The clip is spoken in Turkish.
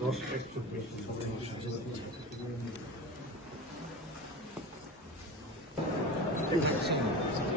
Dost ekstrüpürsüz. 就是这样。